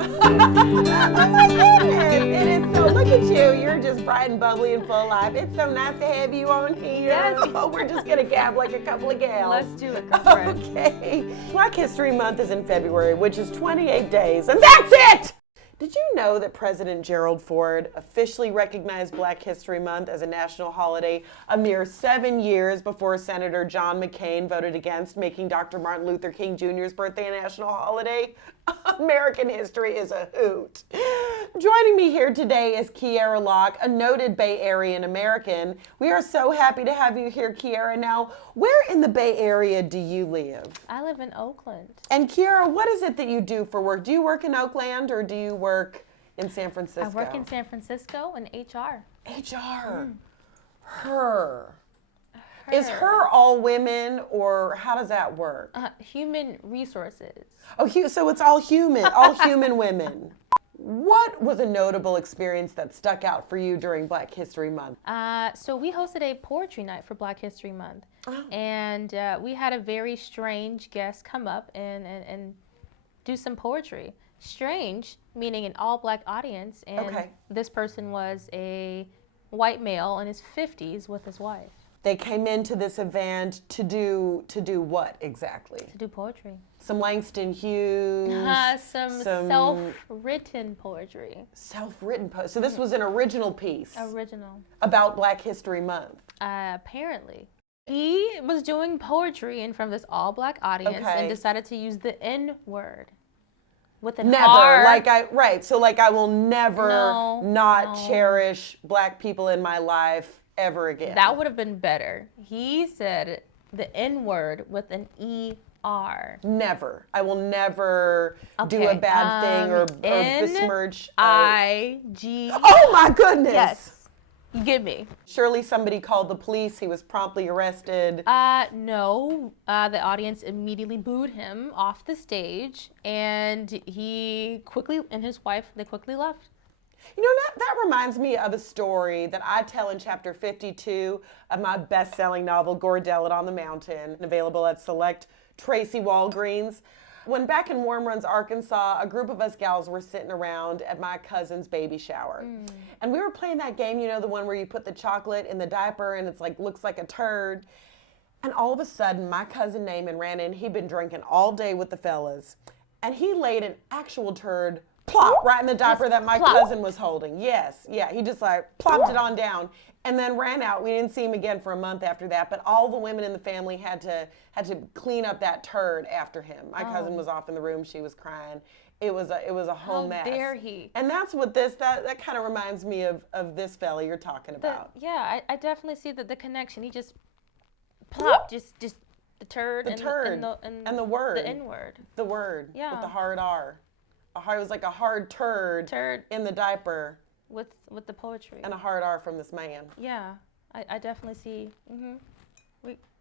Oh my goodness, it is so, look at you, you're just bright and bubbly and full of life. It's so nice to have you on here. Yes. Oh, we're just gonna gab like a couple of gals. Let's do it, girlfriend. Okay. Black History Month is in February, which is 28 days, and that's it! Did you know that President Gerald Ford officially recognized Black History Month as a national holiday a mere 7 years before Senator John McCain voted against making Dr. Martin Luther King Jr.'s birthday a national holiday? American history is a hoot. Joining me here today is Keyaira Locke, a noted Bay Arean American. We are so happy to have you here, Keyaira. Now, where in the Bay Area do you live? I live in Oakland. And Keyaira, what is it that you do for work? Do you work in Oakland or do you work in San Francisco? I work in San Francisco in HR. HR. Her. Is her all women, or how does that work? Human resources. Oh, so it's all human women. What was a notable experience that stuck out for you during Black History Month? So we hosted a poetry night for Black History Month. Oh. And we had a very strange guest come up and do some poetry. Strange, meaning an all-black audience, and okay. This person was a white male in his 50s with his wife. They came into this event to do what exactly? To do poetry. Some Langston Hughes. Some self-written poetry. Self-written poetry. So this was an original piece. Original. About Black History Month. Apparently. He was doing poetry in front of this all-black audience and decided to use the N-word. With an R. So I will never not cherish black people in my life ever again. That would have been better. He said the N-word with an E-R. Never. I will never do a bad thing or besmirch. I-G. Oh my goodness. Yes. You get me. Surely somebody called the police. He was promptly arrested. No. The audience immediately booed him off the stage, and he and his wife, they quickly left. You know, that reminds me of a story that I tell in chapter 52 of my best-selling novel, Gordella and the Mountain, available at select Tracy Walgreens. When back in Warm Runs, Arkansas, a group of us gals were sitting around at my cousin's baby shower. And we were playing that game, you know, the one where you put the chocolate in the diaper and it's like, looks like a turd. And all of a sudden, my cousin Naaman ran in. He'd been drinking all day with the fellas. And he laid an actual turd plop right in the diaper that my cousin was holding. Yes, yeah, he just like plopped it on down and then ran out. We didn't see him again for a month after that, but all the women in the family had to clean up that turd after him. My cousin was off in the room, she was crying. It was a whole mess. How dare he? And that's what that kind of reminds me of this fella you're talking about. I definitely see the connection. He just plopped, just the turd and the word. The N-word. The word. Yeah. With the hard R. It was like a hard turd in the diaper. With the poetry. And a hard R from this man. Yeah, I definitely see.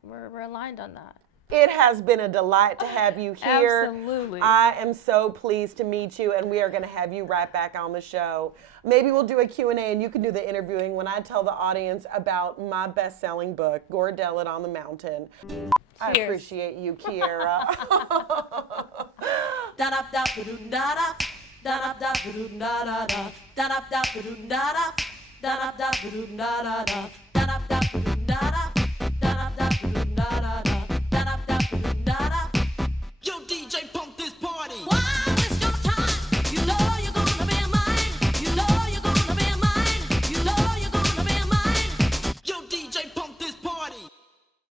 We're aligned on that. It has been a delight to have you here. Absolutely. I am so pleased to meet you, and we are going to have you right back on the show. Maybe we'll do a Q&A, and you can do the interviewing when I tell the audience about my best-selling book, Gordella and the Mountain. Cheers. I appreciate you, Keyaira. Da-da-da-ba-doo-da-da, da-da-da-ba-doo-da-da-da, da-da-da-ba-doo-da-da, da-da-da-ba-doo-da-da-da.